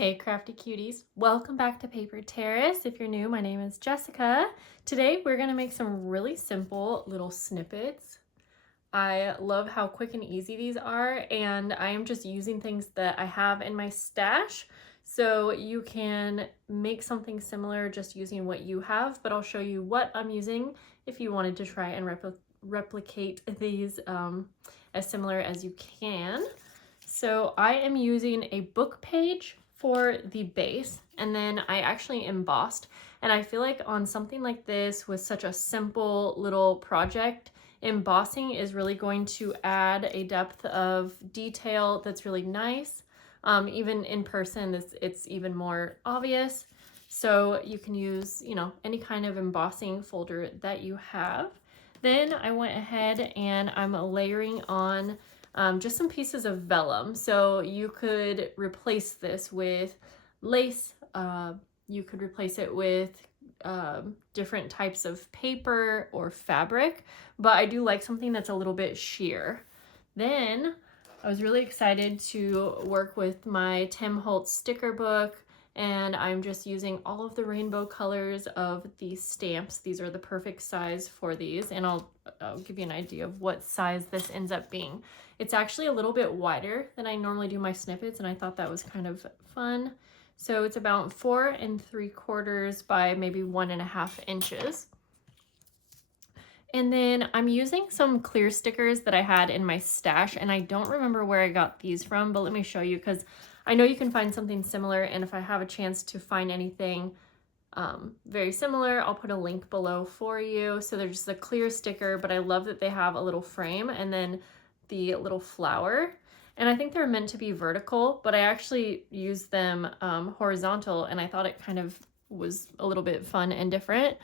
Hey crafty cuties, welcome back to Paper Terrace. If you're new, my name is Jessica. Today we're gonna make some really simple little snippets. I love how quick and easy these are, and I am just using things that I have in my stash. So you can make something similar just using what you have, but I'll show you what I'm using if you wanted to try and replicate these as similar as you can. So I am using a book page for the base, and then I actually embossed. And I feel like on something like this with such a simple little project, embossing is really going to add a depth of detail that's really nice. Even in person, it's even more obvious. So you can use, any kind of embossing folder that you have. Then I went ahead and I'm layering on just some pieces of vellum. So you could replace this with lace. You could replace it with different types of paper or fabric, but I do like something that's a little bit sheer. Then I was really excited to work with my Tim Holtz sticker book, and I'm just using all of the rainbow colors of these stamps. These are the perfect size for these, and I'll give you an idea of what size this ends up being. It's actually a little bit wider than I normally do my snippets, and I thought that was kind of fun. So it's about 4 3/4 by maybe 1.5 inches. And then I'm using some clear stickers that I had in my stash, and I don't remember where I got these from, but let me show you because I know you can find something similar, and if I have a chance to find anything very similar, I'll put a link below for you. So they're just a clear sticker, but I love that they have a little frame and then the little flower. And I think they're meant to be vertical, but I actually used them horizontal, and I thought it kind of was a little bit fun and different.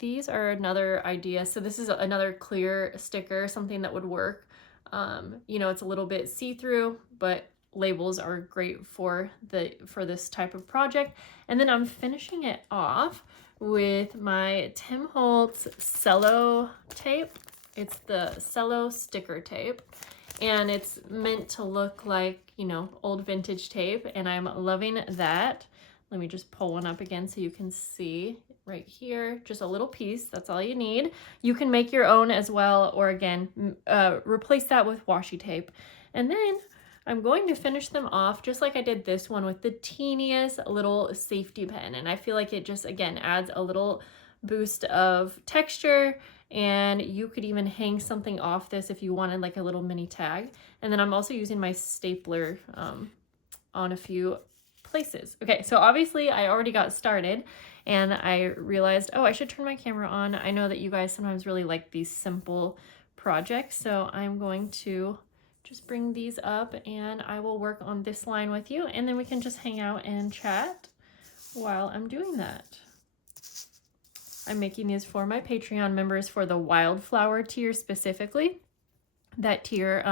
These are another idea. So this is another clear sticker, something that would work. It's a little bit see-through, but labels are great for this type of project. And then I'm finishing it off with my Tim Holtz cello tape. It's the cello sticker tape, and it's meant to look like, old vintage tape, and I'm loving that. Let me just pull one up again so you can see right here, just a little piece. That's all you need. You can make your own as well, or again, replace that with washi tape. And then I'm going to finish them off just like I did this one with the teeniest little safety pin. And I feel like it just, again, adds a little boost of texture, and you could even hang something off this if you wanted like a little mini tag. And then I'm also using my stapler on a few places. Okay, so obviously I already got started, and I realized, oh, I should turn my camera on. I know that you guys sometimes really like these simple projects, so I'm going to just bring these up and I will work on this line with you, and then we can just hang out and chat while I'm doing that. I'm making these for my Patreon members for the wildflower tier specifically. That tier,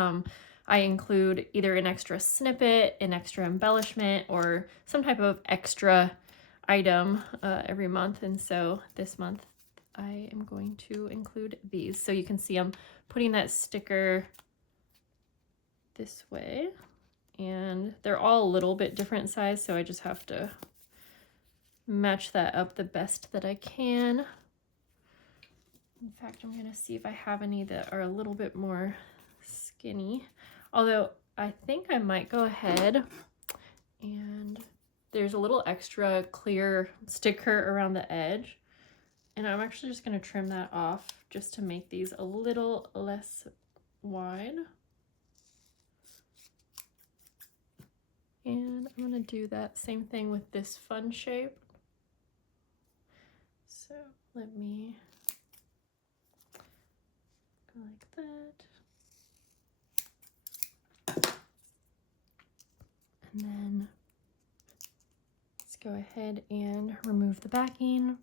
I include either an extra snippet, an extra embellishment, or some type of extra item every month. And so this month I am going to include these. So you can see I'm putting that sticker this way, and they're all a little bit different size, so I just have to match that up the best that I can. In fact, I'm gonna see if I have any that are a little bit more skinny, although I think I might go ahead, and there's a little extra clear sticker around the edge, and I'm actually just gonna trim that off just to make these a little less wide. And I'm gonna do that same thing with this fun shape. So let me go like that. And then let's go ahead and remove the backing.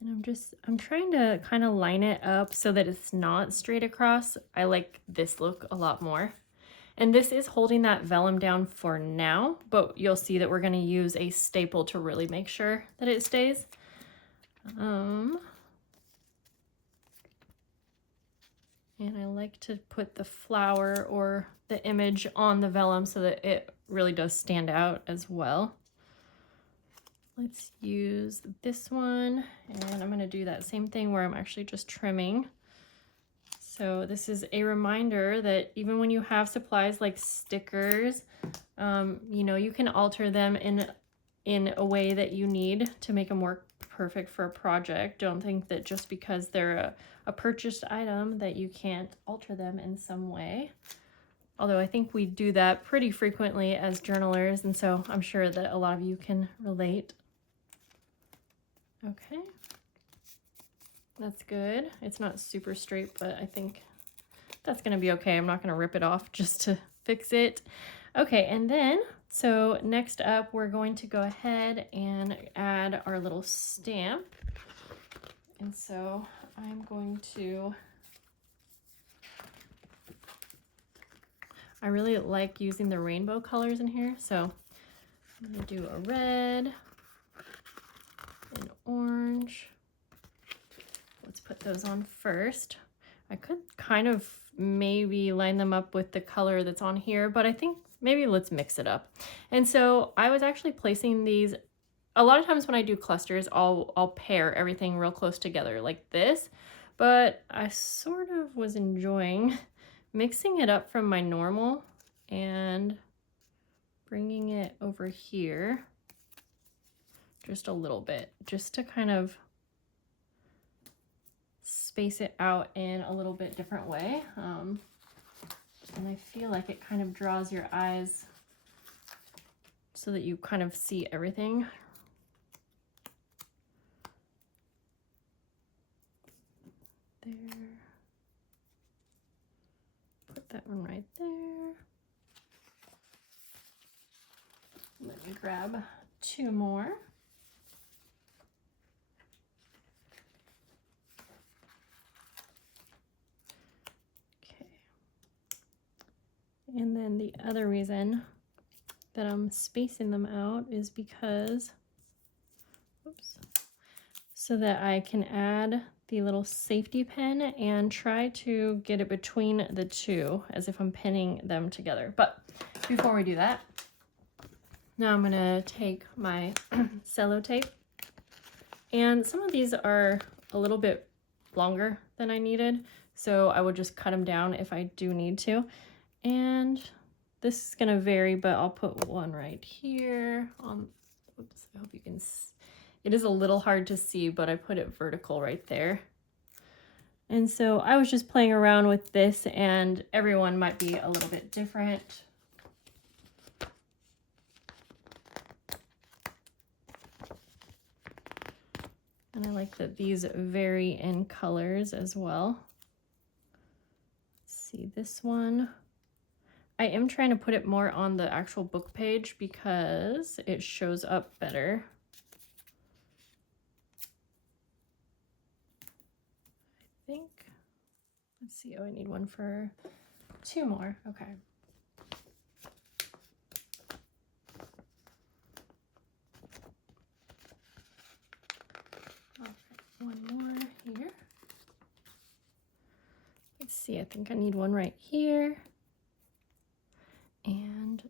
And I'm trying to kind of line it up so that it's not straight across. I like this look a lot more. And this is holding that vellum down for now, but you'll see that we're going to use a staple to really make sure that it stays. And I like to put the flower or the image on the vellum so that it really does stand out as well. Let's use this one, and I'm going to do that same thing where I'm actually just trimming. So this is a reminder that even when you have supplies like stickers, you know, you can alter them in a way that you need to make them work perfect for a project. Don't think that just because they're a purchased item that you can't alter them in some way. Although I think we do that pretty frequently as journalers, and so I'm sure that a lot of you can relate. Okay. That's good. It's not super straight, but I think that's going to be okay. I'm not going to rip it off just to fix it. Okay, and then, so next up, we're going to go ahead and add our little stamp. And so I'm going to, I really like using the rainbow colors in here. So I'm going to do a red, an orange. Let's put those on first. I could kind of maybe line them up with the color that's on here, but I think maybe let's mix it up. And so I was actually placing these, a lot of times when I do clusters, I'll pair everything real close together like this, but I sort of was enjoying mixing it up from my normal and bringing it over here just a little bit, just to kind of space it out in a little bit different way. And I feel like it kind of draws your eyes so that you kind of see everything. There. Put that one right there. Let me grab two more. And then the other reason that I'm spacing them out is because, oops, so that I can add the little safety pin and try to get it between the two as if I'm pinning them together. But before we do that, now I'm gonna take my cello tape, and some of these are a little bit longer than I needed, so I would just cut them down if I do need to. And this is gonna vary, but I'll put one right here on, oops, I hope you can, it is a little hard to see, but I put it vertical right there. And so I was just playing around with this, and everyone might be a little bit different. And I like that these vary in colors as well. Let's see, this one, I am trying to put it more on the actual book page because it shows up better. I think, let's see, oh, I need one for two more, okay. All right, one more here. Let's see, I think I need one right here. And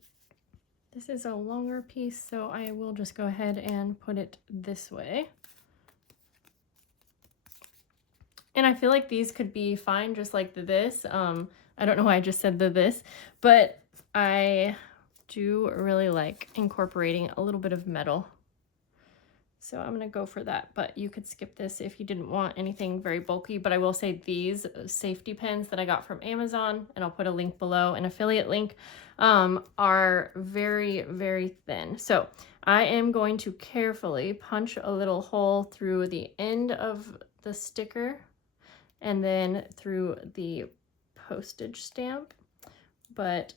this is a longer piece, so I will just go ahead and put it this way. And I feel like these could be fine just like this. I don't know why I just said this, but I do really like incorporating a little bit of metal. So I'm gonna go for that, but you could skip this if you didn't want anything very bulky. But I will say these safety pins that I got from Amazon, and I'll put a link below, an affiliate link, are very, very thin. So I am going to carefully punch a little hole through the end of the sticker and then through the postage stamp, but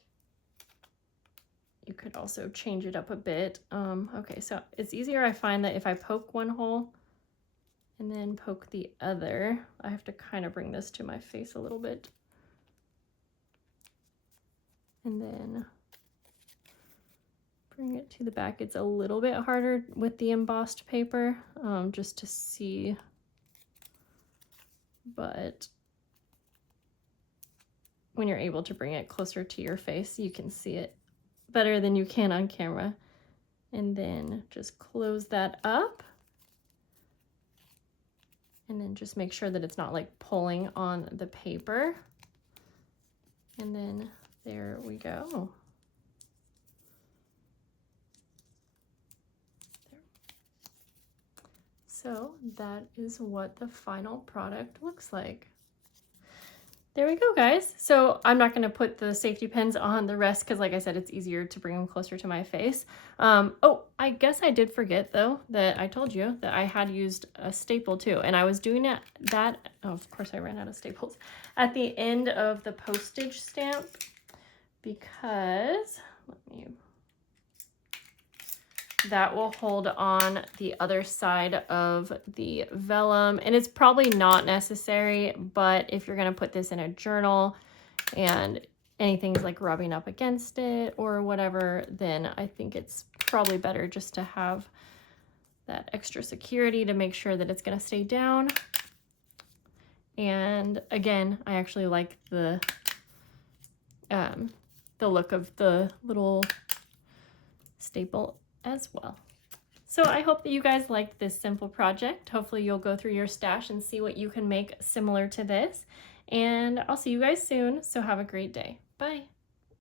you could also change it up a bit. Okay, so it's easier, I find, that if I poke one hole and then poke the other. I have to kind of bring this to my face a little bit. And then bring it to the back. It's a little bit harder with the embossed paper, just to see, but when you're able to bring it closer to your face, you can see it better than you can on camera. And then just close that up. And then just make sure that it's not like pulling on the paper. And then there we go. There. So that is what the final product looks like. There we go, guys. So I'm not going to put the safety pins on the rest because, like I said, it's easier to bring them closer to my face. Oh, I guess I did forget, though, that I told you that I had used a staple, too. And I was doing it oh, of course, I ran out of staples, at the end of the postage stamp because, that will hold on the other side of the vellum, and it's probably not necessary, but if you're going to put this in a journal and anything's like rubbing up against it or whatever, then I think it's probably better just to have that extra security to make sure that it's going to stay down. And again, I actually like the look of the little staple as well. So I hope that you guys liked this simple project. Hopefully you'll go through your stash and see what you can make similar to this. And I'll see you guys soon. So have a great day. Bye.